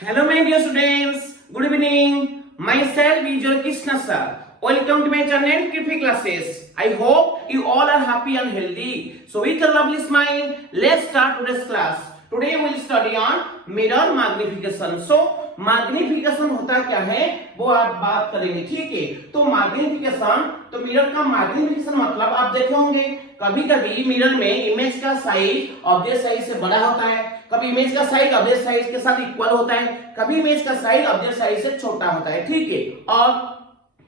Hello, my dear students. Good evening. Myself is your Krishna sir. Welcome to my channel, Kirpi Classes. I hope you all are happy and healthy. So, with a lovely smile, let's start today's class. Today we will study on mirror magnification. So, magnification होता क्या है वो आप बात करेंगे, ठीक है। तो मैग्निफिकेशन, तो मिरर का मैग्निफिकेशन मतलब आप देखे होंगे कभी कभी मिरर में इमेज का साइज ऑब्जेक्ट साइज से बड़ा होता है, कभी इमेज का साइज ऑब्जेक्ट साइज के साथ इक्वल होता है, कभी इमेज का साइज ऑब्जेक्ट साइज से छोटा होता है, ठीक है। और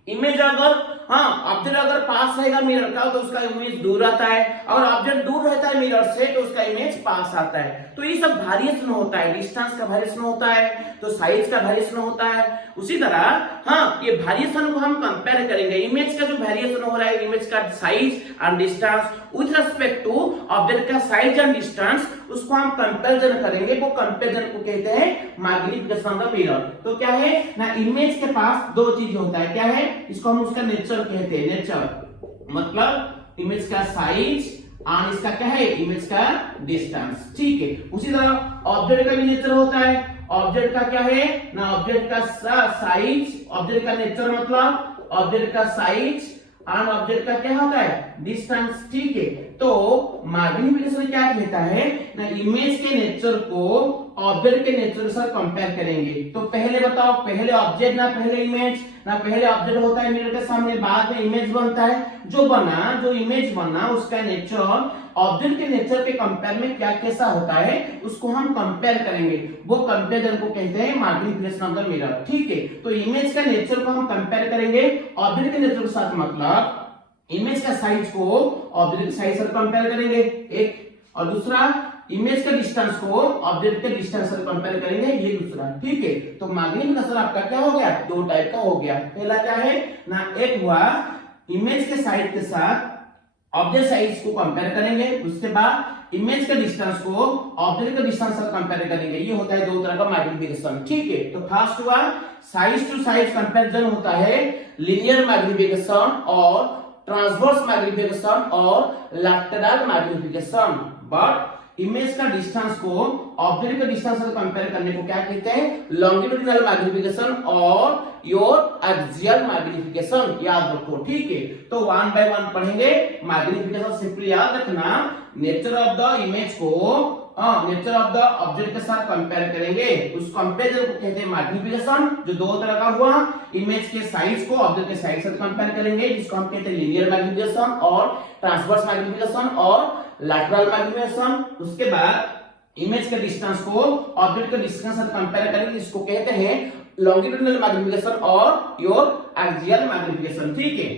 इमेज अगर ऑब्जेक्ट अगर पास रहेगा मिरर का तो उसका इमेज दूर आता है, अगर ऑब्जेक्ट दूर रहता है मिरर से तो उसका इमेज पास आता है। तो ये सब वेरिएशन होता है, डिस्टेंस का वेरिएशन होता है, तो साइज का वेरिएशन होता है। उसी तरह ये वेरिएशन को हम कंपेयर करेंगे, इमेज का जो वेरिएशन हो रहा है, इमेज का size and distance with respect to object का साइज एंड डिस्टेंस, उसको हम कंपैरिजन करेंगे। वो कंपैरिजन को कहते हैं मैग्निफिकेशन ऑफ द मिरर। तो क्या है ना, इमेज के पास दो चीज होता है, क्या है, इसको हम उसका नेचर कहते हैं। नेचर मतलब इमेज का साइज और इसका क्या है, इमेज का डिस्टेंस, ठीक है। उसी तरह ऑब्जेक्ट का भी नेचर होता है। ऑब्जेक्ट का क्या है ना, ऑब्जेक्ट का साइज, ऑब्जेक्ट का नेचर मतलब ऑब्जेक्ट का साइज और ऑब्जेक्ट का क्या होता है, डिस्टेंस, ठीक है। तो मैग्निफिकेशन क्या कहता है ना, इमेज के नेचर को ऑब्जेक्ट के नेचर से कंपेयर करेंगे। तो पहले बताओ, पहले ऑब्जेक्ट ना पहले इमेज, ना पहले ऑब्जेक्ट होता है मिरर के सामने, बाद में इमेज बनता है। जो इमेज बना उसका नेचर ऑब्जेक्ट के नेचर के कंपेयर में क्या कैसा होता है उसको हम कंपेयर करेंगे। वो कंपेरिजन को कहते हैं मैग्निफिकेशन ऑफ द मिरर, ठीक है। तो इमेज का नेचर को हम कंपेयर करेंगे ऑब्जेक्ट के नेचर के साथ, मतलब इमेज का साइज को ऑब्जेक्ट साइज से कंपेयर करेंगे एक, और दूसरा इमेज के डिस्टेंस को ऑब्जेक्ट के डिस्टेंस से कंपेयर करेंगे, ये दूसरा, ठीक है। तो मैग्निफिकेशन आपका क्या हो गया, दो टाइप का हो गया। पहला क्या है ना, एक हुआ इमेज के साइज के साथ ऑब्जेक्ट साइज को कंपेयर करेंगे, उसके बाद इमेज के डिस्टेंस को ऑब्जेक्ट के डिस्टेंस से कंपेयर करेंगे। ये होता है दो तरह का मैग्निफिकेशन, ठीक है। तो फर्स्ट हुआ साइज टू साइज कंपैरिजन होता है लीनियर मैग्निफिकेशन और ट्रांसवर्स मैग्निफिकेशन और लैटरल मैग्निफिकेशन। बट इमेज का डिस्टेंस को ऑब्जेक्ट के डिस्टेंस से कंपेयर करने को क्या कहते हैं, लॉन्गिट्यूडिनल मैग्निफिकेशन और योर एक्सियल मैग्निफिकेशन, याद रखो, ठीक है। तो वन बाय वन पढ़ेंगे। मैग्निफिकेशन सिंपली याद रखना, नेचर ऑफ द इमेज को नेचर ऑफ द ऑब्जेक्ट के साथ कंपेयर करेंगे, उस कंपैरिजन को कहते हैं मैग्निफिकेशन। जो दो तरह का हुआ, इमेज के साइज को ऑब्जेक्ट के साइज से कंपेयर करेंगे, जिसको हम कहते हैं लीनियर मैग्निफिकेशन और ट्रांसवर्स मैग्निफिकेशन और लैटरल मैग्निफिकेशन। उसके बाद इमेज के डिस्टेंस को ऑब्जेक्ट के डिस्टेंस से कंपेयर करेंगे, इसको कहते हैं लॉन्गिट्यूडिनल मैग्निफिकेशन और योर एक्सियल मैग्निफिकेशन, ठीक है।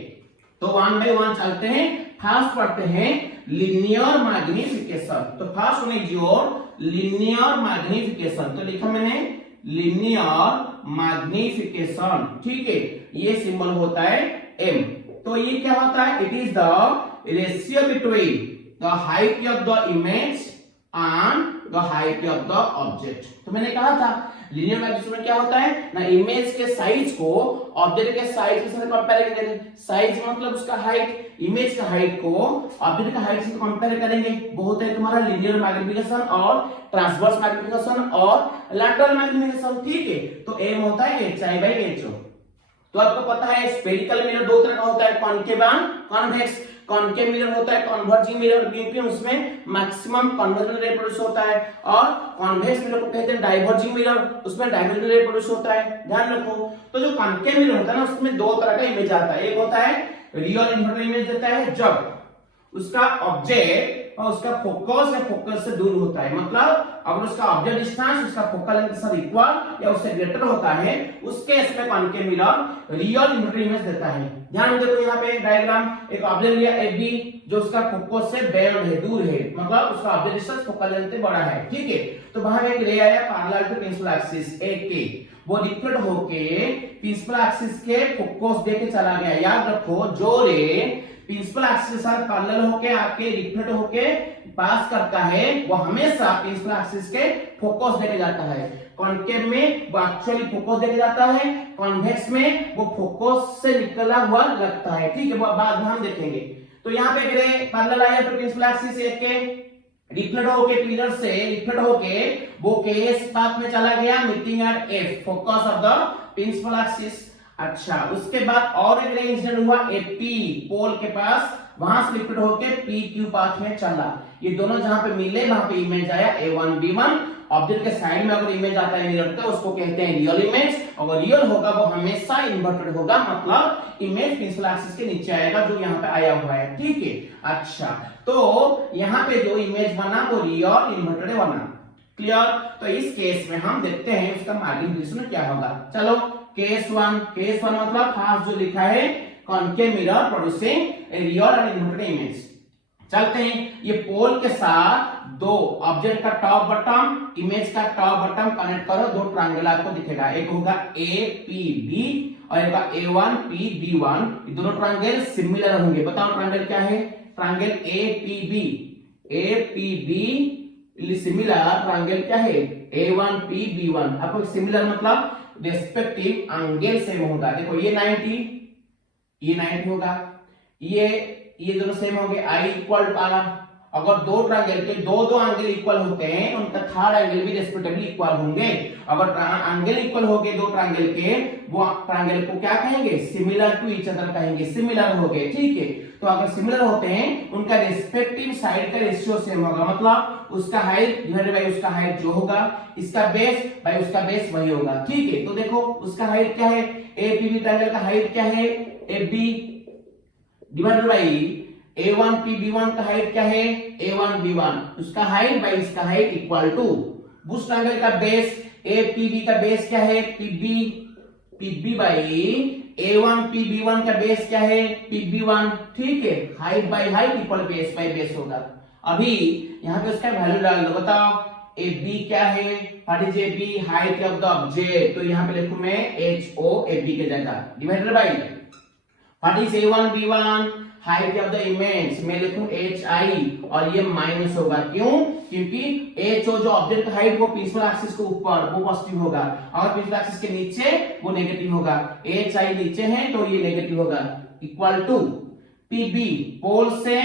तो वन बाय वन चलते हैं। फर्स्ट पढ़ते हैं लीनियर मैग्निफिकेशन। तो first one is your linear magnification. तो लिखा मैंने लीनियर मैग्निफिकेशन, ठीक है। ये सिंबल होता है m। तो ये क्या होता है, it is the ratio between the height of the image and the height of the object. तो मैंने कहा था लीनियर मैग्निफिकेशन में क्या होता है ना, इमेज के साइज को ऑब्जेक्ट के साइज के साथ कंपेयर करेंगे। साइज मतलब उसका हाइट, इमेज का हाइट को ऑब्जेक्ट का हाइट से कंपेयर करेंगे। वो होता है तुम्हारा लीनियर मैग्निफिकेशन और ट्रांसवर्स मैग्निफिकेशन और लैटरल मैग्निफिकेशन, ठीक है। तो एम होता है hi/h। तो आपको पता है स्फेरिकल मिरर दो तरह का होता है, concave and convex. Concave mirror होता है कन्वर्जिंग मिरर, क्योंकि उसमें मैक्सिमम कन्वर्जन रे प्रोड्यूस होता है, और कॉन्वेक्स मिरर को कहते हैं डाइवर्जिंग मिरर, उसमें डाइवर्जन रे प्रोड्यूस होता है, ध्यान रखो। तो जो कॉन्केव मिरर होता है ना, उसमें दो तरह का इमेज आता है। एक होता है रियल इन्वर्टेड इमेज देता है जब उसका ऑब्जेक्ट और उसका फोकस या फोकस से दूर होता है, मतलब अगर उसका ऑब्जेक्ट डिस्टेंस उसका फोकल लेंथ के साथ इक्वल या उससे ग्रेटर होता है, उस केस में concave mirror real inverted image देता है। ध्यान देखो यहाँ पे डायग्राम, एक ऑब्जेक्ट लिया AB जो उसका फोकस से बेयर्ड है, दूर है, मतलब उसका ऑब्जेक्ट डिस्टेंस फोकल लेंथ से बड़ा है, ठीक है। तो वहां एक रे आया parallel to principal axis AK, वो रिफ्लेक्ट होके प्रिंसिपल एक्सिस के फोकस देके चला गया। याद रखो, जो रे प्रिंसिपल एक्सिस के साथ पैरेलल होके आपके रिफ्लेक्ट होके पास करता है, वो हमेशा प्रिंसिपल एक्सिस के फोकस देके जाता है। कॉन्केव में वो एक्चुअली फोकस देके जाता है, कॉन्वेक्स में वो फोकस से निकला हुआ लगता है, ठीक है। वो बाद में हम देखेंगे। तो यहाँ पे रे पैरेलल आया तो प्रिंसिपल एक्सिस के रिफ्लेक्ट होके पिलर से रिफ्लेक्ट होके वो केएस पाथ में चला गया meeting at F focus of the principal axis. अच्छा, उसके बाद और एक इंसिडेंट हुआ एपी पोल के पास, वहां से रिफ्लेक्ट होके पी क्यू पाथ में चला। ये दोनों जहां पे मिले वहां पे इमेज आया A1 B1। ऑब्जेक्ट के साइड में अगर इमेज आता है मिरर का उसको कहते हैं रियल इमेज। अगर रियल होगा वो हमेशा इन्वर्टेड होगा, मतलब इमेज प्रिंसिपल एक्सिस के नीचे आएगा जो यहाँ पे आया हुआ है। ठीक है, अच्छा तो यहाँ पे जो इमेज बना वो रियल इन्वर्टेड बना। क्लियर? तो इस केस में हम देखते हैं उसका मार्किंग डिस्ट्रीब्यूशन क्या होगा। चलो केस वन मतलब खास जो लिखा है concave mirror producing a real and inverted image. चलते हैं, ये पोल के साथ दो ऑब्जेक्ट का टॉप बॉटम, इमेज का टॉप बॉटम कनेक्ट करो, दो ट्रायंगल आपको दिखेगा, एक होगा APB और एक होगा A1PB1। ये दोनों ट्रायंगल सिमिलर होंगे। बताओ ट्रायंगल क्या है? ट्रायंगल APB सिमिलर ट्रायंगल क्या है? A1PB1। आपको सिमिलर मतलब रेस्पेक्टिव एंगल सेम होगा। देखो ये 90 होगा, ये दोनों सेम होंगे, I इक्वल टू R। अगर दो ट्रायंगल के दो एंगल इक्वल होते हैं उनका थर्ड एंगल भी रेस्पेक्टिवली इक्वल होंगे। अगर एंगल इक्वल हो गए दो ट्रायंगल के, वो ट्रायंगल को क्या कहेंगे? सिमिलर टू ईच अदर कहेंगे, सिमिलर हो गए। ठीक है, तो अगर सिमिलर होते हैं उनका रेस्पेक्टिव साइड का रेशियो सेम होगा, मतलब उसका हाइट डिवाइडेड बाय उसका हाइट जो होगा, इसका बेस बाय उसका बेस वही होगा। ठीक है, तो देखो उसका हाइट क्या है? APB ट्रायंगल का हाइट क्या है? AB डिवाइडेड बाई A1PB1 का हाइट क्या है? A1B1। उसका हाइट बाई इसका height equal to both triangle का बेस APB का बेस क्या है? PB बाई A1PB1 का बेस क्या है? PB1। ठीक है, height by height equal base by base होगा। अभी यहाँ पे उसका वैल्यू डाल दो। बताओ AB क्या है? What is AB? Height of the object. तो यहाँ पे लिखूं मैं HOAB के जगह divided by what is A1B1? Height of the image मैं लिखूं HI और ये माइनस होगा। क्यों? क्योंकि HO जो ऑब्जेक्ट का हाइट वो प्रिंसिपल एक्सिस के ऊपर वो पॉजिटिव होगा और प्रिंसिपल एक्सिस के नीचे वो नेगेटिव होगा। HI नीचे है तो ये नेगेटिव होगा, इक्वल टू PB पोल से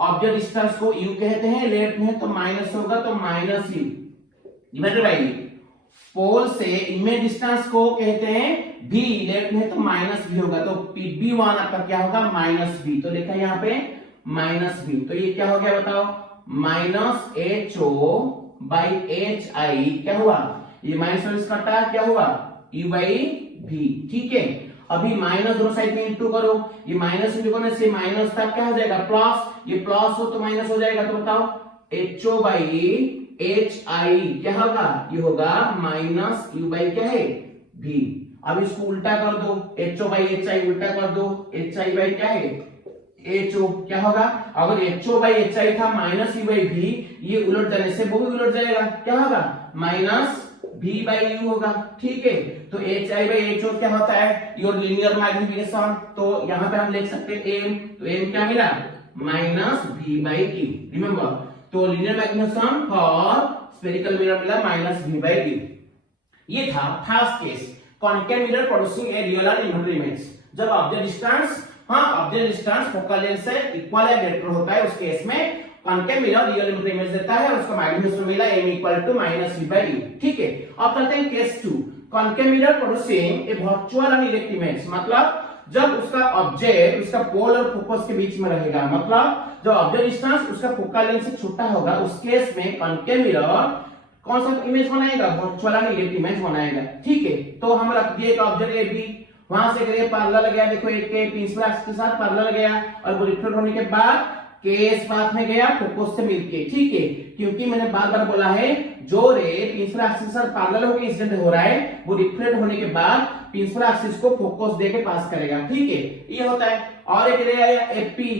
ऑब्जेक्ट डिस्टेंस को U कहते हैं, लेफ्ट में तो माइनस होगा तो माइनस U डिवाइडेड बाई पोल से इमेज डिस्टेंस को कहते हैं V, लेफ्ट में तो माइनस V होगा, तो PB1 आपका क्या होगा? Minus V। तो लिखा है यहाँ पे माइनस V। तो ये क्या हो गया बताओ? माइनस HO बाई HI क्या हुआ? ये माइनस माइनस कटा क्या हुआ? U by V। ठीक है, अभी माइनस दोनों साइड में इंटू करो, ये माइनस इंटू करने से माइनस तक क्या हो जाएगा? प्लस, ये प्लस हो तो माइनस हो जाएगा। तो बताओ HO बाई HI क्या होगा? ये होगा माइनस U बाई क्या है? V। अब इसको उल्टा कर दो, HO बाई HI उल्टा कर दो, HI बाई क्या है? HO क्या होगा? अगर HO बाई HI था माइनस U बाई V, ये उलट जाने से वो भी उलट जाएगा, क्या होगा? माइनस V बाई U होगा। ठीक है, तो HI बाई HO क्या होता है? Your linear magnification. तो यहाँ पे हम लिख सकते हैं M, तो M क्या मिला? Minus V by U। Remember, तो linear magnification for spherical mirror मिला माइनस V बाई U। ये था first case, concave mirror producing a real and inverted image. जब object distance object distance focal length से equal या greater होता है, उस केस में concave mirror real inverted image देता है, उसका मैग्नीफिकेशन मिला m equal to minus v by u। ठीक है, अब चलते हैं case 2, concave mirror producing A virtual and erect image. मतलब जब उसका ऑब्जेक्ट उसका पोल और फोकस के बीच में रहेगा, मतलब जो ऑब्जेक्ट डिस्टेंस उसका फोकल लेंथ से छोटा होगा, उस केस में कॉन्केव मिरर कौन सा इमेज बनाएगा? वर्चुअल एंड इरेक्ट इमेज बनाएगा। ठीक है, तो हम रख दिए एक ऑब्जेक्ट AB, वहां से रे पैरेलल गया, देखो एक के प्रिंसिपल एक्सिस के साथ पैरेलल गया और वो रिफ्लेक्ट होने के बाद केस पाथ में गया फोकस से मिलके। ठीक है, क्योंकि मैंने बार बार बोला है जो रे प्रिंसिपल एक्सिस के साथ पैरेलल होकर इंसिडेंट हो रहा है वो रिफ्लेक्ट होने के बाद प्रिंसिपल एक्सिस को फोकस देके पास करेगा। ठीक है, ये होता है। और एक रे आया FP,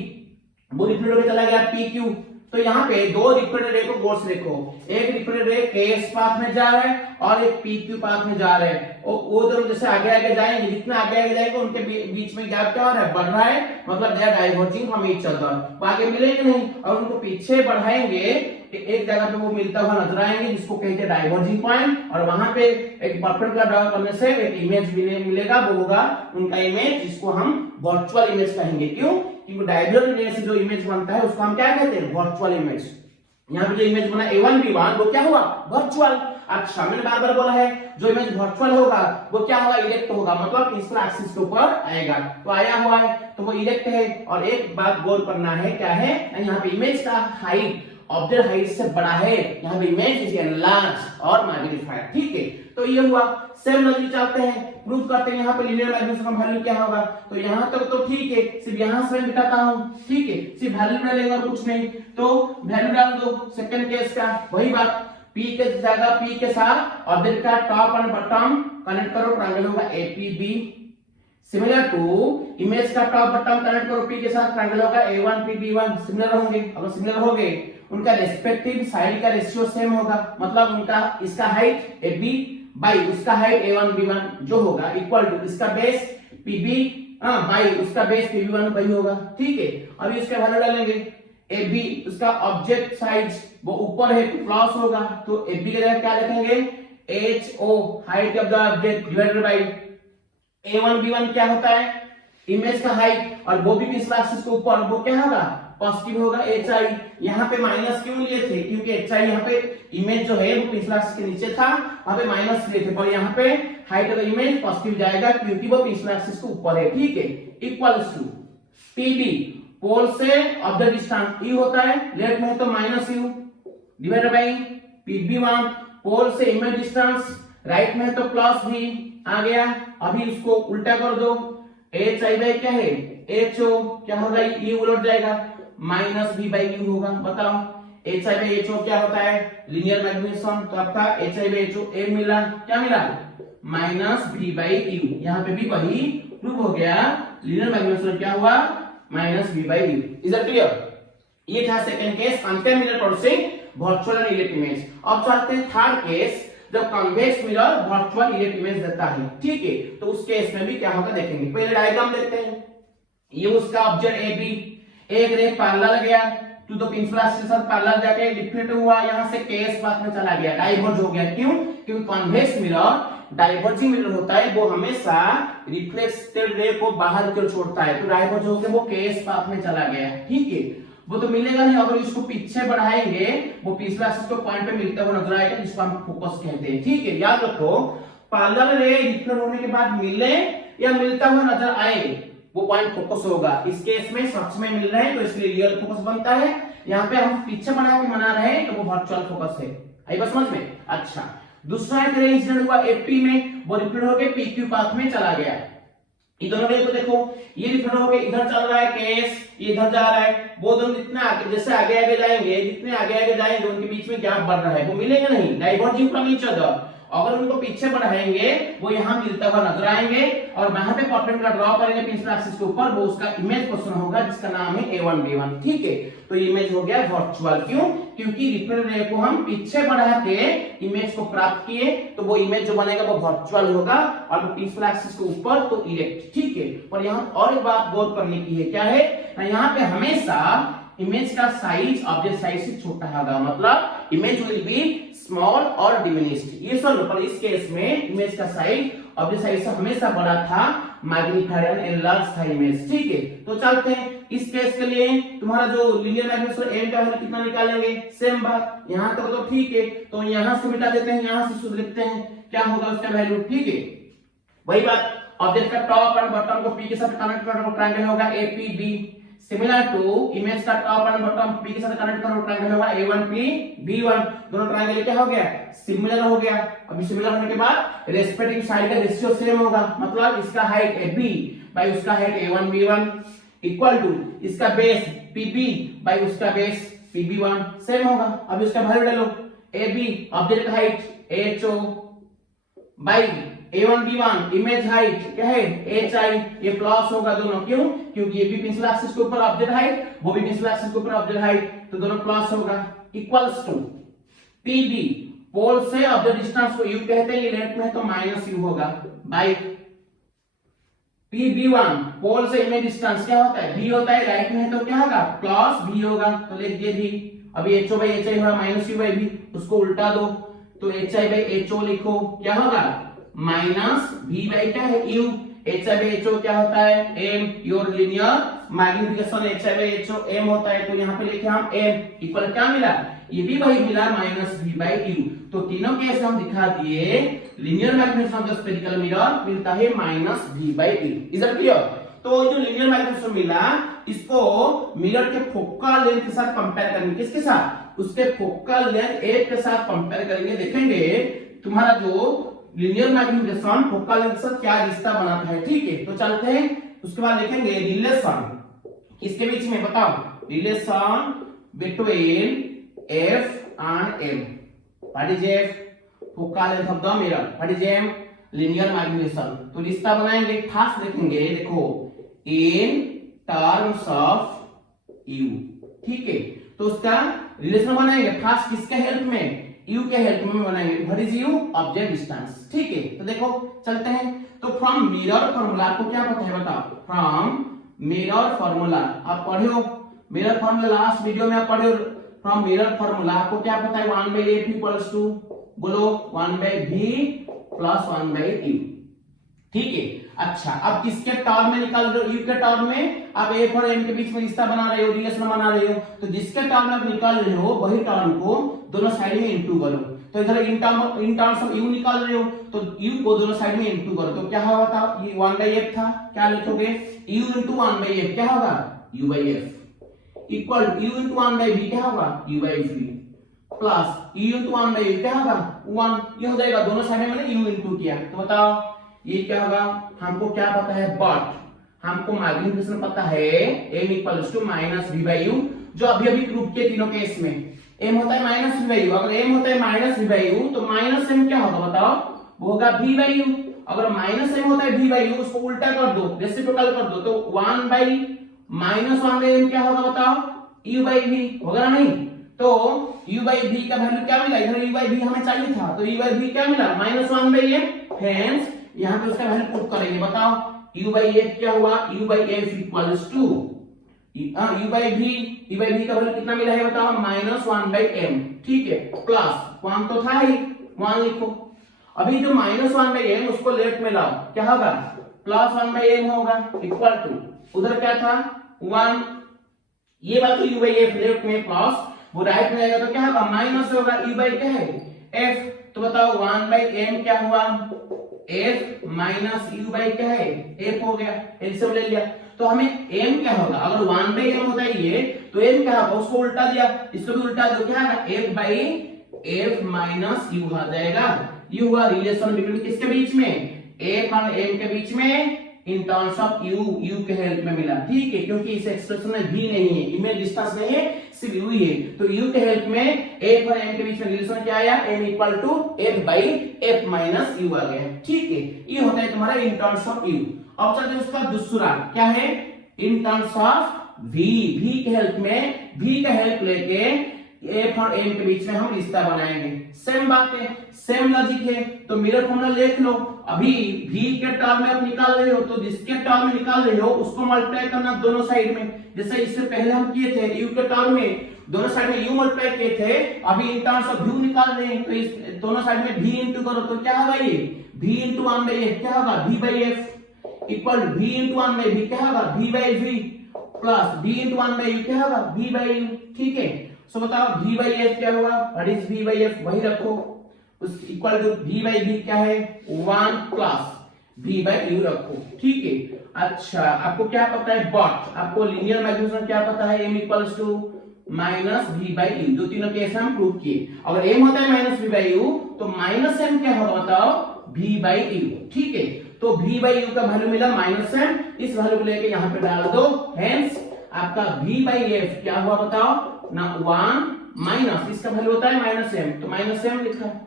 वो रिफ्लेक्ट होकर चला गया PQ। तो यहाँ पे दो रिफ्लेक्टेड रे को गौर से देखो, एक रिफ्लेक्टेड रे केस पाथ में जा रहा है और एक PQ पाथ में जा रहा है। वो दोनों जैसे आगे आगे जाएंगे, जितना आगे आगे जाएंगे उनके बीच में गैप क्या हो रहा है? बढ़ रहा है, मतलब they are diverging from each other. वो आगे मिलेंगे नहीं और उनको पीछे बढ़ाएंगे, एक जगह पे वो मिलता हुआ नजर आएंगे जिसको कहते हैं डाइवर्जिंग पॉइंट, और वहां पे एक परपेंडिकुलर ड्रॉ करने से एक इमेज मिलेगा, वो होगा उनका इमेज, जिसको हम वर्चुअल इमेज कहेंगे। क्यों? क्योंकि डायगोनल रे से जो इमेज बनता है उसको हम क्या कहते हैं? Virtual image. यहाँ पे जो इमेज बना A1 B1 वो क्या हुआ, वर्चुअल। अच्छा, मैंने बार बार बोला है जो इमेज वर्चुअल होगा वो क्या होगा, इरेक्ट होगा, मतलब प्रिंसिपल एक्सिस के ऊपर आएगा। तो आया हुआ है तो वो इरेक्ट है। और एक बात गौर करना है, क्या है, यहाँ पे इमेज का हाइट ऑब्जेक्ट हाइट से बड़ा है, यहाँ पे इमेज इज एनलार्ज और मैग्नीफाइड। ठीक है, तो ये हुआ। सेम लॉजिक चलते हैं, प्रूव करते हैं यहाँ पे लीनियर मैग्नीफिकेशन का वैल्यू क्या होगा। तो यहाँ तक तो ठीक है, सिर्फ यहाँ से मैं मिटाता हूँ। ठीक है, सिर्फ वैल्यू डालेंगे और कुछ नहीं, तो वैल्यू डाल दो। सेकंड केस का वही बात, P के जगह P के साथ ऑब्जेक्ट का टॉप और बॉटम कनेक्ट करो, ट्रायंगल होगा APB। सिमिलर टू इमेज का टॉप बॉटम कनेक्ट करो P के साथ, ट्रायंगल होगा A1PB1। सिमिलर होंगे, अगर सिमिलर हो गए उनका रेस्पेक्टिव साइड का रेशियो सेम होगा, मतलब उनका इसका हाइट AB बाई उसका हाइट A1B1 जो होगा इक्वल टू इसका बेस PB बाई उसका बेस PB1 वही होगा। ठीक है, अभी इसका वैल्यू डालेंगे। AB उसका ऑब्जेक्ट साइज वो ऊपर है तो प्लस होगा, तो AB के जगह क्या रखेंगे, HO height of the object divided by A1B1 क्या होता है, इमेज का हाइट, और वो भी प्रिंसिपल एक्सिस के ऊपर, वो क्या होगा, पॉजिटिव होगा HI। यहाँ पे माइनस क्यों लिए थे, क्योंकि HI यहाँ पे इमेज जो है वो प्रिंसिपल एक्सिस के नीचे था, वहां पे माइनस लिए थे, पर यहाँ पे height of the image positive जाएगा क्योंकि वो प्रिंसिपल एक्सिस के ऊपर है। ठीक है, इक्वल्स टू PB पोल से ऑब्जेक्ट डिस्टेंस E होता है, लेफ्ट में है तो -U डिवाइडेड बाय PB1 पोल से इमेज डिस्टेंस, राइट में है तो +V आ गया। अभी इसको उल्टा कर दो, HI बाय क्या है HO, क्या होगा, E उलट जाएगा, -V/U होगा। बताओ HI बाय HO क्या होता है, लीनियर मैग्नीफिकेशन। तो आपका HI बाय HO A मिला, क्या मिला, -V/U। यहाँ पे भी वही प्रूव हो गया, लीनियर मैग्नीफिकेशन क्या हुआ, -V/U। Is that clear? ये था सेकंड केस, अनपेयर mirror producing virtual and erect image. अब चलते हैं थर्ड केस, जब convex mirror virtual erect image देता है। ठीक है, तो उस केस में भी क्या होगा देखेंगे। पहले डायग्राम देखते हैं। ये उसका ऑब्जेक्ट AB, एक रे पैरेलल गया टू द प्रिंसिपल एक्सिस के साथ पैरेलल जाके रिफ्लेक्ट हुआ, यहां से केस पाथ में चला गया, डाइवर्ज हो गया। क्यों, क्योंकि कन्वेक्स मिरर डाइवर्जिंग मिरर होता है, वो हमेशा रिफ्लेक्टेड रे को बाहर की ओर छोड़ता है, तो डाइवर्ज होकर वो केस पाथ में चला गया। ठीक है, वो तो मिलेगा नहीं, अगर इसको पीछे बढ़ाएंगे वो पिछला एक्सिस को पॉइंट पे मिलता हुआ नजर आएगा, जिसको हम फोकस कहते हैं। ठीक है, याद रखो, पैरेलल रे रिफ्लेक्ट होने के बाद मिले या मिलता हुआ नजर आए वो पॉइंट फोकस होगा। इस केस में सच में मिल रहे हैं तो इसलिए रियल फोकस बनता है, यहाँ पे हम पीछे बढ़ा के बना रहे हैं तो वो वर्चुअल फोकस है। आई बात समझ में? अच्छा, दूसरा एक इंसिडेंट हुआ AP में, वो रिफ्लेक्ट होकर PQ पाथ में चला गया। इधर रे तो देखो, ये रिफ्लेक्ट होकर इधर चल रहा है केस, ये इधर जा रहा है, वो दोनों जितना आगे जैसे आगे आगे जाएंगे, जितने आगे आगे जाएंगे उनके बीच में गैप बढ़ रहा है, वो मिलेगा नहीं, डाइवर्जिंग फ्रॉम ईच अदर। अगर उनको पीछे बढ़ाएंगे वो यहाँ मिलता हुआ नजर आएंगे, और वहां पे परपेंडिकुलर ड्रॉ करेंगे प्रिंसिपल एक्सिस के ऊपर, वो उसका इमेज पोजीशन होगा जिसका नाम है A1B1। ठीक है, तो इमेज हो गया वर्चुअल। क्यों, क्योंकि रिफ्लेक्टेड रे को हम पीछे बढ़ा के इमेज को प्राप्त किए, तो वो इमेज जो बनेगा वो वर्चुअल होगा, और वो प्रिंसिपल एक्सिस के ऊपर तो इरेक्ट। ठीक है, पर यहाँ और एक बात गौर करने की है, क्या है, यहाँ पे हमेशा इमेज का साइज ऑब्जेक्ट साइज से छोटा होगा, मतलब इमेज विल बी स्मॉल और डिमिनिश्ड। ये सब, पर इस केस में इमेज का साइज ऑब्जेक्ट साइज से हमेशा बड़ा था, मैग्नीफाइड एंड एनलार्ज था इमेज। ठीक है, तो चलते हैं इस केस के लिए तुम्हारा जो लीनियर मैग्नीफिकेशन M का वैल्यू कितना निकालेंगे, सेम बात, यहां तक तो ठीक है, तो यहां से मिटा देते हैं, यहां से शुद्ध लिखते हैं, क्या होगा उसका वैल्यू। ठीक है, वही बात, ऑब्जेक्ट का टॉप और बॉटम को P के साथ कनेक्ट करो, ट्रायंगल होगा APB। सिमिलर टू इमेज का टॉप और बॉटम P के साथ कनेक्ट करो, ट्रायंगल होगा A1PB1। दोनों ट्रायंगल क्या हो गया, सिमिलर हो गया। अभी सिमिलर होने के बाद रेस्पेक्टिव साइड का रेशियो सेम होगा, मतलब इसका हाइट AB बाय उसका हाइट A1B1 इक्वल टू इसका बेस PB बाय उसका बेस PB1 सेम होगा। अब इसका वैल्यू डालो, AB object height HO by A1B1 image height क्या है HI, ये प्लस होगा दोनों। क्यों, क्योंकि ये भी प्रिंसिपल एक्सिस के ऊपर ऑब्जेक्ट हाइट, वो भी प्रिंसिपल एक्सिस के ऊपर ऑब्जेक्ट हाइट, तो दोनों प्लस होगा। इक्वल्स टू PB पोल से ऑब्जेक्ट डिस्टेंस को U कहते हैं, ये लेफ्ट में है तो -U होगा, बाय PB1 पोल से इमेज डिस्टेंस क्या होता है V होता है, राइट में है तो क्या होगा +V होगा, तो लिख दिए V। अभी HO बाय HI हुआ -U/V, उसको उल्टा दो तो HI बाय HO लिखो, क्या होगा -V बाय क्या है U, HI बाय HO क्या होता है M, your linear magnification HI by HO M होता है, तो यहाँ पे लिखे हम M इक्वल क्या मिला ये भी वही मिला माइनस v बाई यू। तो तीनों केस हम दिखा दिए linear magnetism of the spherical mirror मिलता है minus v by you. Is that clear? तो जो लीनियर मैग्नेटिज्म मिला इसको मिरर के फोकल लेंथ के साथ कंपेयर करेंगे। किसके साथ? उसके फोकल लेंथ a के साथ कंपेयर करेंगे। देखेंगे तुम्हारा जो लीनियर मैग्नेटिज्म फोकल लेंथ के साथ क्या रिश्ता बनाता है। ठीक है, तो चलते हैं। उसके बाद देखेंगे रिलेशन किसके बीच में, बताओ। Relation between f and m. What is f? focal length of the mirror. What is m? linear magnetism. तो रिश्ता बनाएंगे। फर्स्ट देखेंगे, देखो in terms of u। ठीक है, तो उसका रिलेशन बनाएंगे फर्स्ट किसके हेल्प में? u के हेल्प में बनाएंगे। What is u? Object distance. ठीक है, तो देखो चलते हैं। तो फ्रॉम मिरर फॉर्मूला आपको क्या पता है, बताओ। फ्रॉम मिरर फॉर्मूला आप पढ़े हो, मिरर फॉर्मूला लास्ट वीडियो में आप पढ़े हो। फ्रॉम मिरर फॉर्मूला आपको क्या पता है, 1/f इक्वल्स टू, बोलो 1/v प्लस 1/u। ठीक है, अच्छा अब किसके टर्म में निकाल रहे हो? u के टर्म में। आप f और m के बीच में रिश्ता बना रहे हो, रिलेशन बना रहे हो। तो जिसके टर्म में आप निकाल रहे हो वही टर्म को दोनों साइड में इनटू करो। तो इधर इन टर्म्स ऑफ u निकाल रहे हो तो u को दोनों साइड में इनटू करो। तो क्या होगा, बताओ। ये 1/f था, क्या लिखोगे? u into 1/f क्या होगा? u/f equal u into 1/v क्या होगा? u/v plus u into 1/u क्या होगा? 1। ये हो जाएगा, दोनों साइड में मैंने u इनटू किया। तो बताओ ये क्या होगा? हमको क्या पता है, बट हमको मैग्नेटिज्म पता है m equals to minus v by U, जो अभी अभी प्रूव किए तीनों केस में। m होता है माइनस v बाई यू। अगर m होता है माइनस v बाई यू तो माइनस m क्या होगा, बताओ। वो होगा v बाई यू। अगर माइनस m होता है v बाई यू, उसको उल्टा कर दो, रेसिप्रोकल कर दो, तो 1 बाई माइनस 1 बाई m क्या होगा, बताओ। u बाई v होगा ना? नहीं, तो u बाई v का वैल्यू क्या मिला? इधर u बाई v हमें चाहिए था, तो u बाई v क्या मिला? Minus 1 by m। हेंस यहाँ पे उसका वैल्यू पुट करेंगे। बताओ u बाई f क्या हुआ? u by f equals to u by v का वैल्यू कितना मिला है, बताओ। Minus 1 by m। ठीक है, प्लस 1 तो था ही, 1 लिखो। अभी जो माइनस 1 बाई m उसको लेफ्ट में लाओ, क्या होगा? प्लस 1 बाई m होगा इक्वल टू, उधर क्या था? 1। ये बात तो u बाई f लेफ्ट में प्लस, वो राइट में आएगा तो क्या होगा? माइनस होगा। u बाई क्या है? f। तो बताओ 1 बाई m क्या हुआ? f माइनस u बाई क्या है? f हो गया, एलसीएम ले लिया। तो हमें m क्या होगा? अगर 1 बाई m होता है ये, तो m क्या होगा? उसको उल्टा दिया, इसको भी उल्टा दो, क्या होगा? f by f minus u आ जाएगा। ये हुआ रिलेशन बिटवीन किसके बीच में? f और m के बीच में इन टर्म्स ऑफ u के हेल्प में मिला। ठीक है, क्योंकि इस एक्सप्रेशन में v नहीं है, इमेज डिस्टेंस नहीं है, सिर्फ u ही है। तो u के हेल्प में f और m के बीच में रिलेशन क्या आया? m equal to f by f minus u आ गया। ठीक है, ये होता है तुम्हारा इन टर्म्स ऑफ u। अब चलते हैं उसका दूसरा, क्या है? इन टर्म्स ऑफ v के हेल्प में, v का हेल्प लेके f और m के बीच में हम रिश्ता बनाएंगे। सेम बात है, सेम लॉजिक है। तो मिरर फॉर्मूला लिख लो। अभी v के टर्म में आप निकाल रहे हो, तो जिसके टर्म में निकाल रहे हो उसको मल्टीप्लाई करना दोनों साइड में। जैसे इससे पहले हम किए थे, u के टर्म में दोनों साइड में u मल्टीप्लाई किए थे। अभी इन टर्म्स ऑफ v निकाल रहे हैं, तो इस दोनों साइड में v इनटू करो, तो क्या होगा? ये v इनटू 1 बाई f क्या होगा? v by f equal v into 1 by v क्या होगा? v by v plus v into 1 by u क्या होगा? v by u। ठीक है, सो बताओ v बाई f क्या हुआ? What is v by f? वही रखो, उस equal to v by v क्या है? 1 प्लस v बाई u रखो। ठीक है, अच्छा आपको क्या पता है? बट आपको लीनियर मैग्नेटिज्म क्या पता है? m equals to minus v by u। जो तीनों केस हम प्रूव किए। अगर m होता है माइनस v बाई u, तो माइनस m क्या होगा, बताओ? v by u। ठीक है, तो v बाई u का वैल्यू मिला माइनस m, इस वैल्यू को लेके यहाँ पे डाल दो। हेंस आपका v बाई f क्या हुआ, बताओ ना? 1 माइनस इसका वैल्यू होता है माइनस m, तो माइनस m लिखा।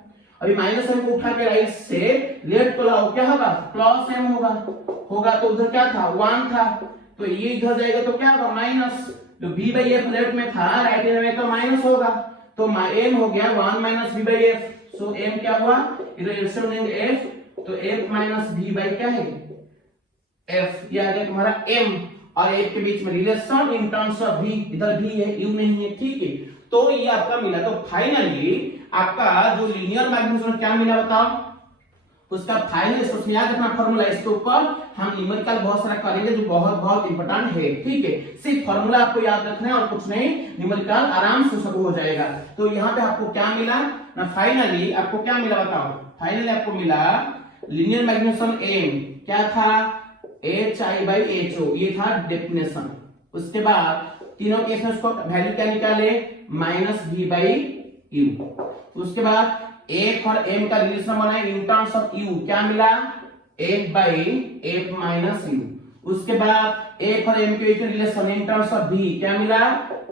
अभी माइनस m को उठा के राइट से लेफ्ट को लाओ, क्या होगा? प्लस m होगा। तो उधर क्या था? 1 था, तो ये इधर जाएगा तो क्या होगा? माइनस। तो v बाई f लेफ्ट में था, राइट हैंड में तो माइनस होगा, तो m हो गया 1 minus v by f। So m क्या हुआ? इधर एल्सियम लेंगे f, तो f माइनस v बाई क्या है? f। ये आ गया तुम्हारा m और f के बीच में relation in terms of v। इधर v है, u नहीं है। ठीक है, तो ये आपका मिला। तो फाइनली आपका जो लीनियर मैग्नेटिज्म क्या मिला, बताओ? उसका फाइनल इसको याद रखना फॉर्मूला। इसके ऊपर हम न्यूमेरिकल बहुत सारा करेंगे जो बहुत बहुत इंपॉर्टेंट है, ठीक है। सिर्फ फॉर्मूला आपको याद रखना है और कुछ नहीं, न्यूमेरिकल आराम से शुरू हो जाएगा। तो यहाँ पे आपको क्या मिला ना, फाइनली आपको क्या मिला बताओ। फाइनली आपको मिला लीनियर मैग्नीफिकेशन एम क्या था, HI/HO, ये था डेफिनेशन। उसके बाद तीनों केस में उसको वैल्यू क्या निकाले, -V/U। उसके बाद F और M का रिलेशन बनाए इन टर्म्स ऑफ U, क्या मिला F/F-U। उसके बाद F और M के बीच relation in terms of V क्या मिला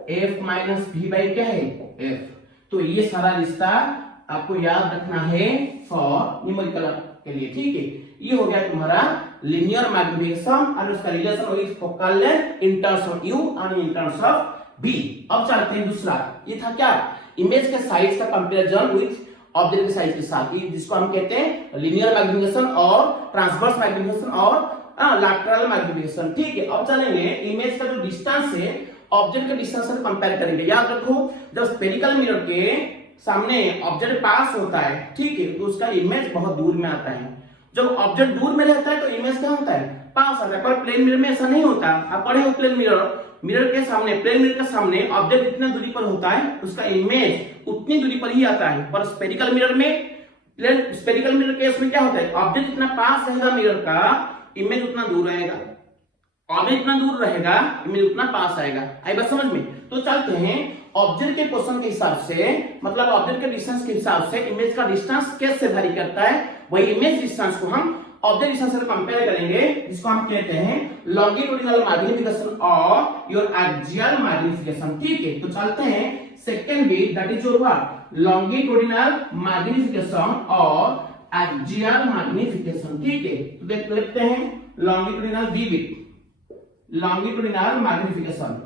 F-V क्या है F। तो ये सारा रिश्ता आपको याद रखना है फॉर न्यूमेरिकल के लिए, ठीक है। ये हो गया तुम्हारा लीनियर मैग्नीफिकेशन और उसका relation with focal length in terms of U और इन टर्म्स ऑफ V। अब चलते हैं दूसरा, ये था क्या, इमेज के साइज का कंपैरिजन विद ऑब्जेक्ट के साइज के साथ, जिसको हम कहते हैं लीनियर मैग्नीफिकेशन और ट्रांसवर्स मैग्नीफिकेशन और लैटरल मैग्नीफिकेशन, ठीक है। अब चलेंगे इमेज का जो डिस्टेंस है ऑब्जेक्ट के डिस्टेंस से कंपेयर करेंगे। याद रखो जब स्फेरिकल मिरर के सामने ऑब्जेक्ट पास होता है, ठीक है, तो उसका इमेज बहुत दूर में आता है। जब ऑब्जेक्ट दूर में रहता है तो इमेज क्या होता है, पास आता है। पर प्लेन मिरर में ऐसा नहीं होता। आप पढ़े हो प्लेन मिरर के सामने, प्लेन मिरर के सामने ऑब्जेक्ट जितना दूरी पर होता है उसका इमेज उतनी दूरी पर ही आता है। पर स्फेरिकल मिरर में, स्फेरिकल मिरर केस में क्या होता है, ऑब्जेक्ट जितना पास रहेगा मिरर का इमेज उतना दूर रहेगा, ऑब्जेक्ट जितना दूर रहेगा इमेज उतना पास आएगा। आई बात समझ में। तो चलते हैं ऑब्जेक्ट के पोजीशन के हिसाब से, मतलब ऑब्जेक्ट के डिस्टेंस के हिसाब से इमेज का डिस्टेंस कैसे वेरी करता है, वही इमेज डिस्टेंस को हम ऑब्जेक्ट डिस्टेंस से कंपेयर करेंगे, जिसको हम कहते हैं लॉन्गिट्यूडिनल मैग्नीफिकेशन और योर एक्सियल मैग्नीफिकेशन, ठीक है। तो चलते हैं second way, that is your what, longitudinal magnification और एक्सियल मैग्नीफिकेशन, ठीक है। तो देख लेते हैं longitudinal we with longitudinal magnification,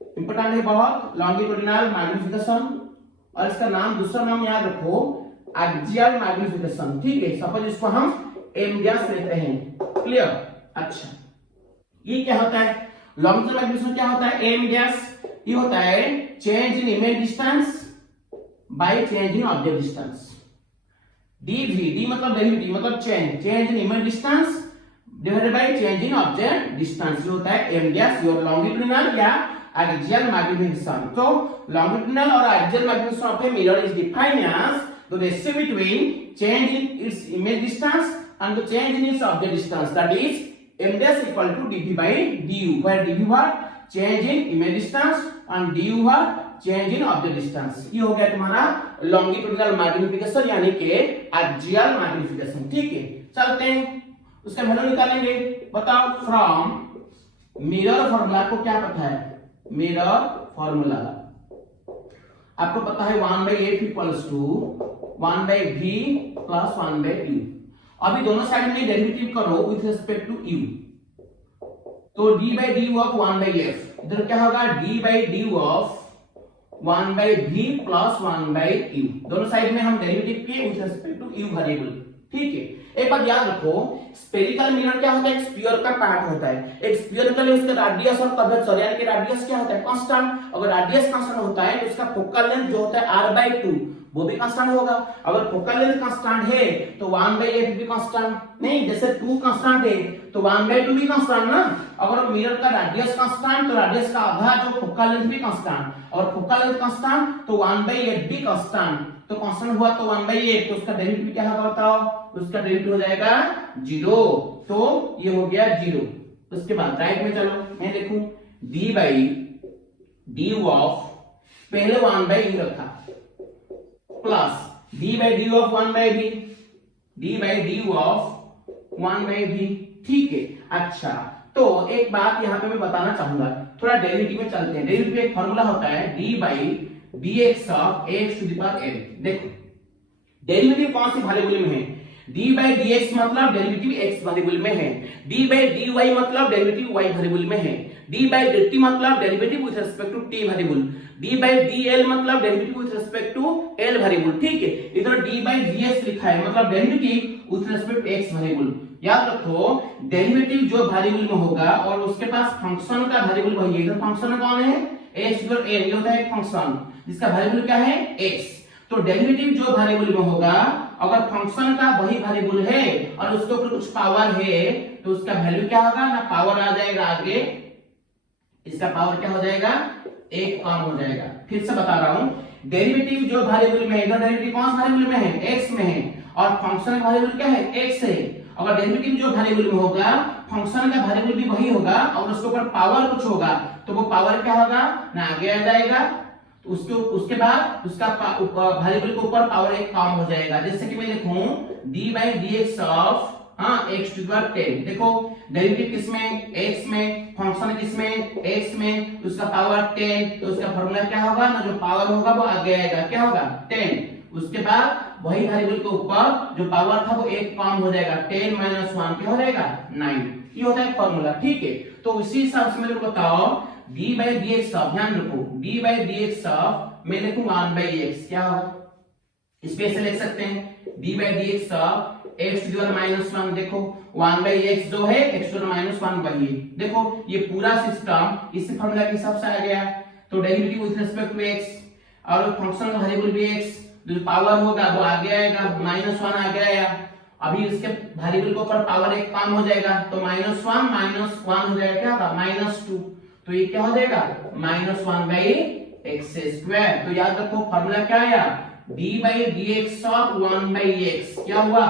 important है बहुत लॉन्गिट्यूडिनल मैग्नीफिकेशन, और इसका नाम दूसरा नाम याद रखो एक्सियल मैग्नीफिकेशन, ठीक है। सपोज इसको हम एमडीएस लेते हैं, क्लियर। अच्छा, ये क्या होता है, लॉन्गिट्यूडिनल मैग्नीफिकेशन क्या होता है, एमडीएस, ये होता है change in image distance by change in object distance. D मतलब डेरिवेटिव मतलब change in image distance divided by change in object distance, ये होता है एमडीएस, योर लॉन्गिट्यूडिनल या एक्सियल मैग्नीफिकेशन। तो लॉन्गिट्यूडिनल और axial magnification of a mirror is defined as the ratio between change in its image distance and the change in its object distance, that is m dash equal to dv/du, where dv what change in image distance and du what change in object distance। ये हो गया तुम्हारा longitudinal magnification यानी कि axial magnification, ठीक है। चलते हैं उसका वैल्यू निकालेंगे। बताओ फ्रॉम मिरर फॉर्मूला को क्या पता है, मिरर फॉर्मूला आपको पता है 1/f equals to 1/v plus 1/u। अभी दोनों साइड में डेरिवेटिव करो विथ रिस्पेक्ट टू u, तो d/du ऑफ 1/f इधर क्या होगा d/du of 1/v plus 1/u। दोनों साइड में हम डेरिवेटिव किए with respect to u variable, ठीक है। एक बात याद रखो, स्फेरिकल मिरर क्या होता है, एक स्फीयर का पार्ट होता है। एक स्फीयर के लिए उसका रेडियस और कर्वेचर यानी कि रेडियस क्या होता है, कांस्टेंट। अगर रेडियस कांस्टेंट होता है तो उसका फोकल लेंथ जो होता है r/2 वो भी कांस्टेंट होगा। अगर फोकल लेंथ कांस्टेंट है तो 1/f भी कांस्टेंट नहीं, जैसे 2 कांस्टेंट है तो 1/2 भी कांस्टेंट ना। अगर मिरर का रेडियस कांस्टेंट तो रेडियस का आधा जो फोकल लेंथ भी कांस्टेंट, और फोकल लेंथ कांस्टेंट तो 1/f भी कांस्टेंट। तो कांस्टेंट हुआ तो 1/f, तो उसका डेरिवेटिव क्या होगा बताओ, उसका डेरिवेटिव हो जाएगा 0, तो ये हो गया 0। उसके बाद राइट में चलो, मैं देखूं d/du ऑफ पहले 1/u रखा plus d/du of 1/v, d/du of 1/v, ठीक है। अच्छा, तो एक बात यहाँ पे मैं बताना चाहूंगा, थोड़ा डेरिवेटिव में चलते हैं। डेरिवेटिव एक फॉर्मूला होता है d/dx of x to the power n। देखो डेरिवेटिव कौन सी वेरिएबल में है, d/dx मतलब डेरिवेटिव x वेरिएबल में है, d/dy मतलब डेरिवेटिव y वेरिएबल में है, d/dt मतलब derivative with respect to t variable, d/dl मतलब derivative with respect to l variable, ठीक है। इधर d/dx लिखा है मतलब derivative with respect to x variable. याद रखो डेरिवेटिव जो वेरिएबल में होगा और उसके पास फंक्शन का वेरिएबल वही है। इधर फंक्शन कौन है, x और n, ये होता है एक फंक्शन जिसका वेरिएबल क्या है x। तो डेरिवेटिव जो वेरिएबल में होगा अगर फंक्शन का वही वेरिएबल है और उसके ऊपर कुछ पावर है तो उसका वैल्यू क्या होगा ना, पावर आ जाएगा आगे, इसका पावर क्या हो जाएगा, एक कम हो जाएगा। फिर से बता रहा हूं, डेरिवेटिव जो वेरिएबल में है, इधर डेरिवेटिव कौन सा वेरिएबल में है, x में है, और फंक्शन का वेरिएबल क्या है, x है। अगर डेरिवेटिव जो वेरिएबल में होगा फंक्शन का वेरिएबल भी वही होगा और उसके ऊपर पावर कुछ होगा तो वो पावर क्या होगा ना, आगे आ जाएगा। तो उसके बाद उसका वेरिएबल के ऊपर पावर एक काम हो जाएगा। जैसे कि मैं लिखूं d/dx of x to the power 10। देखो डेरिवेटिव किसमें, x में, फंक्शन किसमें, x में, उसका पावर 10, तो उसका फार्मूला क्या होगा ना, जो पावर होगा वो आगे आएगा, क्या होगा 10। उसके बाद वही वेरिएबल के ऊपर जो पावर था वो एक कम हो जाएगा, 10 - 1 क्या हो जाएगा 9। ये होता है फार्मूला, ठीक है। तो उसी हिसाब से मेरे को बताओ d/dx ऑफ, ध्यान रखो d/dx ऑफ मैं लिखूं 1/x, क्या होगा, स्पेशल लिख सकते हैं d/dx of x to the power -1। देखो 1/x जो है x टू द पावर -1 वही है। देखो ये पूरा सिस्टम इस फार्मूला के हिसाब से आ गया। तो derivative with respect to x और फंक्शन का वेरिएबल भी x, जो पावर होगा वो आगे आएगा, -1 आगे आया। अभी इसके वेरिएबल के ऊपर पावर एक कम हो जाएगा तो -1 - 1 हो जाएगा, क्या होगा -2। तो ये क्या हो जाएगा -1/x²। तो याद रखो फार्मूला क्या आया, d/dx ऑफ 1/x क्या हुआ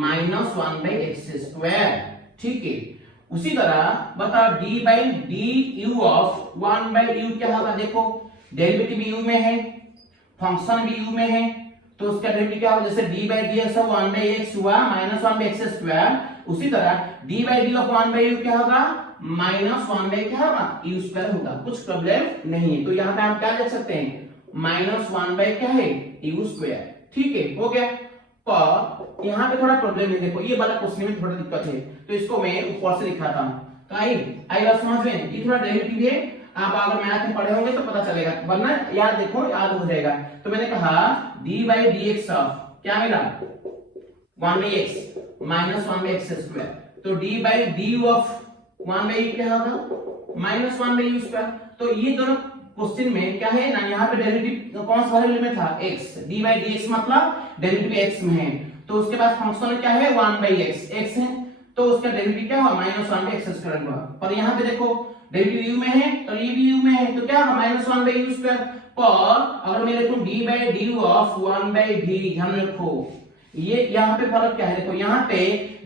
-1/x², ठीक है। उसी तरह बताओ d/du ऑफ 1/u क्या होगा। देखो डेरिवेटिव u में है, फंक्शन भी u में है, तो उसका डेरिवेटिव क्या होगा, जैसे d/dx ऑफ 1/x हुआ -1/x², उसी तरह d/d ऑफ 1/u क्या होगा -1 क्या होगा u² होगा। कुछ प्रॉब्लम नहीं है। तो यहाँ पे हम क्या लिख सकते हैं, -1 क्या है u², ठीक है, हो गया। पर यहाँ पे थोड़ा प्रॉब्लम है, देखो ये वाला क्वेश्चन में थोड़ा दिक्कत है, तो इसको मैं ऊपर से लिखा था। तो आई बात समझ में, ये थोड़ा डेरिवेटिव है, आप अगर मैथ में पढ़े होंगे तो पता चलेगा, वरना याद देखो याद हो जाएगा। तो मैंने कहा d/dx ऑफ क्या मिला 1/x -1/x², तो d/du ऑफ 1/u क्या होगा -1/u²। तो ये दोनों क्वेश्चन में क्या है ना, यहाँ पे डेरिवेटिव कौन सा वेरिएबल में था, x, d/dx मतलब डेरिवेटिव x में है, तो उसके बाद फंक्शन क्या है 1/x, x है, तो उसका डेरिवेटिव क्या हुआ -1/x² हुआ। पर यहाँ पे देखो डेरिवेटिव u में है तो ये भी u में है, तो क्या होगा -1/u²। पर अगर मैं लिखूं d/du ऑफ 1/v, ध्यान रखो ये यहाँ पे फर्क क्या है, देखो यहाँ पे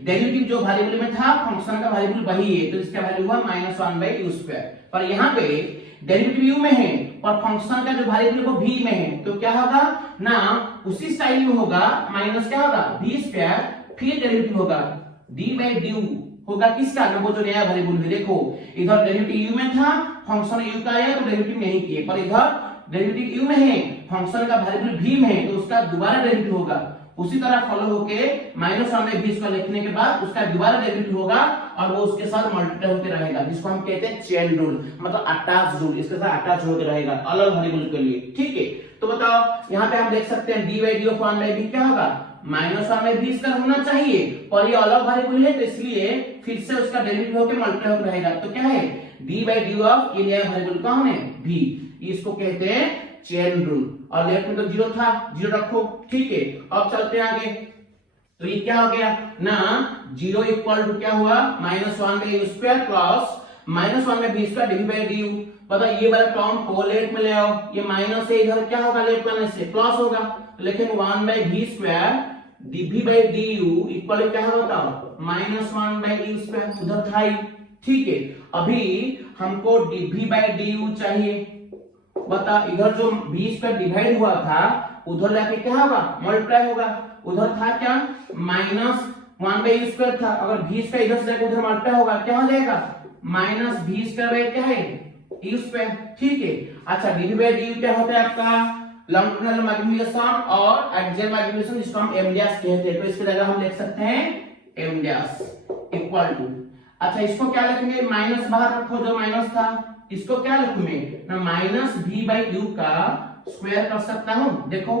डेरिवेटिव जो वेरिएबल में था फंक्शन का वेरिएबल वही है, तो इसका वैल्यू हुआ -1/u²। पर यहाँ पे डेरिवेटिव u में है और फंक्शन का जो वेरिएबल वो v में है, तो क्या होगा ना उसी स्टाइल में होगा, माइनस क्या होगा v², फिर डेरिवेटिव होगा d/du होगा किसका ना, वो जो नया वेरिएबल है। देखो इधर डेरिवेटिव u में था, फंक्शन u का आया तो डेरिवेटिव नहीं किए, पर इधर डेरिवेटिव u में है, फंक्शन का वेरिएबल v में है, तो उसका दोबारा डेरिवेटिव होगा। उसी तरह फॉलो होके -1/20 को लिखने के बाद उसका दोबारा डेरिवेटिव होगा और वो उसके साथ मल्टीप्लाई होकर रहेगा, जिसको हम कहते हैं चेन रूल, मतलब अटैच रूल, इसके साथ अटैच होकर रहेगा अलग वेरिएबल के लिए, ठीक है। तो बताओ यहाँ पे हम देख सकते हैं d/d ऑफ 1/v क्या होगा -1/20 का होना चाहिए, पर ये अलग वेरिएबल है तो इसलिए फिर से उसका डेरिवेटिव होकर मल्टीप्लाई होकर रहेगा। तो क्या है d/d ऑफ ये नया वेरिएबल कौन है v, इसको कहते हैं चेन रूल। और लेफ्ट में तो 0 था, 0 रखो, ठीक है। अब चलते हैं आगे, तो ये क्या हो गया ना 0 इक्वल टू क्या हुआ -1/u² प्लस -1/v² d/du। पता ये वाला टर्म को लेफ्ट में ले आओ, ये माइनस है, इधर क्या होगा लेफ्ट में से प्लस होगा, तो लिखेंगे 1/v² dv/du इक्वल क्या होगा बताओ -1/u², उधर था ही, ठीक है। अभी हमको dv/du चाहिए, बता इधर जो 20 पर डिवाइड हुआ था उधर जाके क्या होगा मल्टीप्लाई होगा, उधर था क्या -1/u² था, अगर 20 का इधर से जाके उधर मल्टीप्लाई होगा क्या हो जाएगा -20² क्या है u², ठीक है। अच्छा dv/du क्या होता है आपका लॉन्गिट्यूडिनल मैग्नीफिकेशन और एक्सियल मैग्नीफिकेशन, जिसको हम m' कहते हैं, तो इसकी जगह हम लिख सकते हैं m' इक्वल टू, अच्छा इसको क्या लिखेंगे माइनस बाहर रखो, जो माइनस था इसको क्या लिखूं मैं ना -v/u का स्क्वायर कर सकता हूं। देखो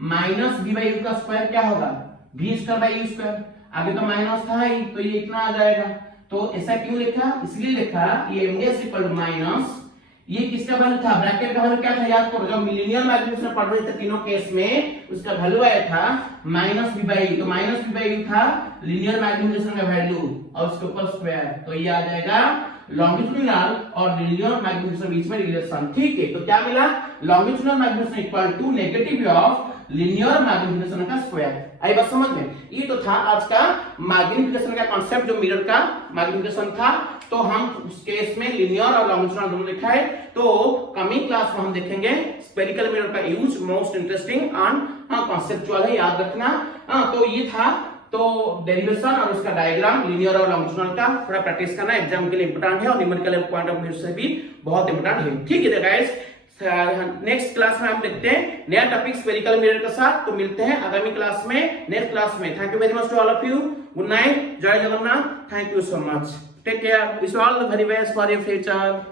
-v/u का स्क्वायर क्या होगा v²/u², आगे तो माइनस था ही तो ये इतना आ जाएगा। तो ऐसा क्यों लिखा, इसलिए लिखा ये m' इक्वल टू माइनस ये किसका वैल्यू था, ब्रैकेट का वैल्यू क्या था, याद करो, जब लीनियर मैग्नीफिकेशन पढ़ रहे थे तीनों केस में उसका वैल्यू आया था -b/u, तो -b/u था लीनियर मैग्नीफिकेशन का वैल्यू और उसके ऊपर स्क्वायर, तो ये आ जाएगा लॉन्गिट्यूडिनल और लीनियर मैग्नीफिकेशन बीच में रिलेशन। ठीक है, तो क्या मिला, longitudinal magnification equal to negative of linear magnification का स्क्वायर। आई बात समझ में, ये तो था आज का मैग्नीफिकेशन का कॉन्सेप्ट जो मिरर का मैग्नीफिकेशन था। तो हम उस केस में लीनियर और लॉन्गिट्यूडिनल दोनों देखा है, तो कमिंग क्लास में हम देखेंगे स्फेरिकल मिरर का use, most interesting and conceptual है, याद रखना। तो ये था तो डेरिवेशन और उसका डायग्राम लीनियर और लॉन्गिट्यूडिनल का थोड़ा प्रैक्टिस करना एग्जाम के लिए इंपॉर्टेंट है और न्यूमेरिकल पॉइंट ऑफ व्यू से भी बहुत इंपॉर्टेंट है। ठीक है गाइस, नेक्स्ट क्लास में हम देखते हैं नया टॉपिक स्फेरिकल मिरर के साथ, तो मिलते हैं आगामी क्लास में, नेक्स्ट क्लास में। Thank you very much to all of you, good night, जय Jagannath, thank you so much, take care, wish all the very best for your future.